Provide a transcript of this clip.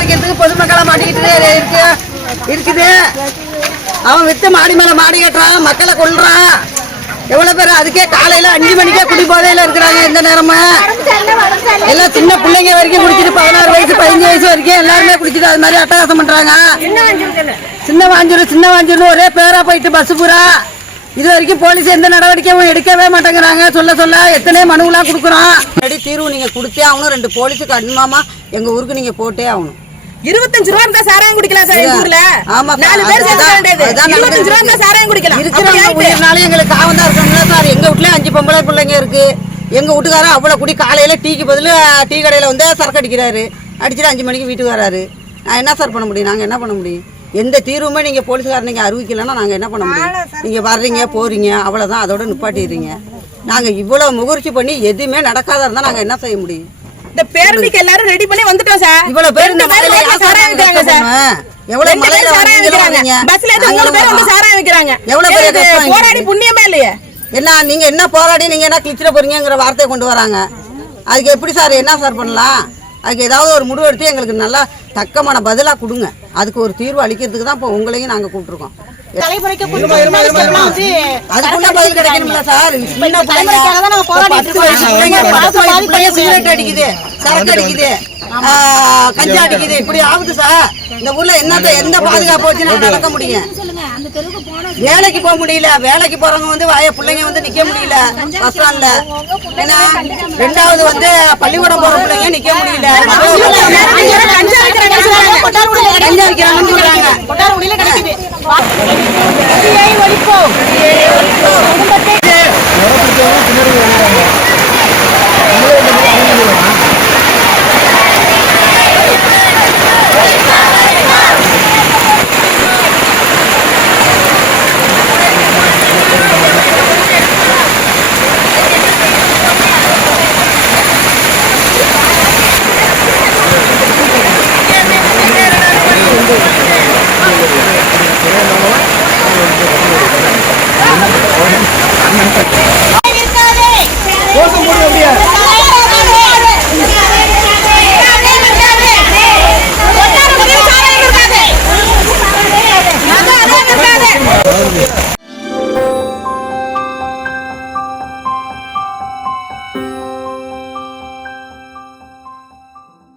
சம்பாதிக்கிறதுக்கு பொதுமக்களை மாட்டிக்கிட்டு இருக்குது. அவன் வித்து மாடி மேல மாடி கட்டுறான், மக்களை கொல்றான். எவ்வளவு பேர் அதுக்கே காலையில 5 மணிக்கே குடி போதையில இருக்கிறாங்க. இந்த நேரமும் எல்லாம் சின்ன பிள்ளைங்க வரைக்கும் குடிச்சிட்டு 16 வயசு 15 வயசு வரைக்கும் எல்லாருமே குடிச்சிட்டு அது மாதிரி அட்டகாசம் பண்றாங்க. சின்ன வாஞ்சூர் ஒரே பேரா போயிட்டு பஸ் பூரா. இது வரைக்கும் போலீஸ் எந்த நடவடிக்கையும் எடுக்கவே மாட்டேங்கிறாங்க. சொல்ல எத்தனை மனுவெல்லாம் கொடுக்குறோம். தீர்வு நீங்க கொடுத்தே ஆகணும். 2 போலீஸுக்கு அனுமாமா எங்க ஊருக்கு நீங்க போட்டே ஆகணும். 25 ரூபா இருந்தா சாராயம் குடிக்கலாம் சார் எங்க ஊர்ல. 4 பேர் சேர்ந்து வேண்டியது 25 ரூபா இருந்தா சாராயம் குடிக்கலாம். இருக்கிறனால எங்களுக்கு ஆவந்தா இருக்கணும்ல சார். எங்க வீட்ல 5 பொம்பளை பிள்ளைங்க இருக்கு. எங்க வீட்டுக்காரன் அவ்வளவு குடி காலையில டீக்கு பதில் டீ கடையில வந்து சரக்கு அடிக்கிறாரு. அடிச்சுட்டு 5 மணிக்கு வீட்டுக்கு வராரு. நான் என்ன சார் பண்ண முடியும்? நாங்க என்ன பண்ண முடியும்? எந்த தீர்வுமே நீங்க போலீஸ்காரன் நீங்க அறிவிக்கலன்னா நாங்க என்ன பண்ண முடியும்? நீங்க வர்றீங்க போறீங்க அவ்வளவுதான், அதோட நிப்பாட்டிடுறீங்க. நாங்க இவ்வளவு முயற்சி பண்ணி எதுவுமே நடக்காத இருந்தா நாங்க என்ன செய்ய முடியும்? இந்த பேரணிக்கு எல்லாரும் ரெடி பண்ணி வந்துட்டோம் சார். இவ்வளவு பேர் இந்த மலையில சாராயம் விக்கிறாங்க சார். எவ்வளவு மலையில சாராயம் விக்கிறாங்க. பஸ்ல ஏதோ 3 பேர் வந்து சாராயம் விக்கிறாங்க. எவ்வளவு பேர் போராடி புண்ணியமே இல்லையே. என்ன நீங்க என்ன போராடி நீங்க என்ன கிழிச்சிட போறீங்கங்கிற வார்த்தையை கொண்டு வராங்க. அதுக்கு எப்படி சார் என்ன சார் பண்ணலாம்? அதுக்கு ஏதாவது ஒரு முடிவு எடுத்து எங்களுக்கு நல்லா தக்கமான பதிலா கொடுங்க. அதுக்கு ஒரு தீர்வு அளிக்கிறதுக்கு தான் இப்போ உங்களையும் நாங்க கூப்பிட்டுருக்கோம். அதுக்குள்ள பதில் கிடைக்கணும்ல சார். சிகரெட் அடிக்குது, சரக்கு அடிக்குது, கஞ்சா அடிக்குது, இப்படி ஆகுது சார். இந்த ஊர்ல எந்த பாதுகாப்பு வச்சு நடக்க முடியும்? வேலைக்கு போக முடியல. வேலைக்கு போறவங்க வந்து பிள்ளைங்க வந்து நிக்க முடியல பஸ் ஸ்டாண்ட்ல. ஏன்னா 2வது வந்து பள்ளிக்கூடம் போற பிள்ளைங்க நிக்க முடியல. கஞ்சா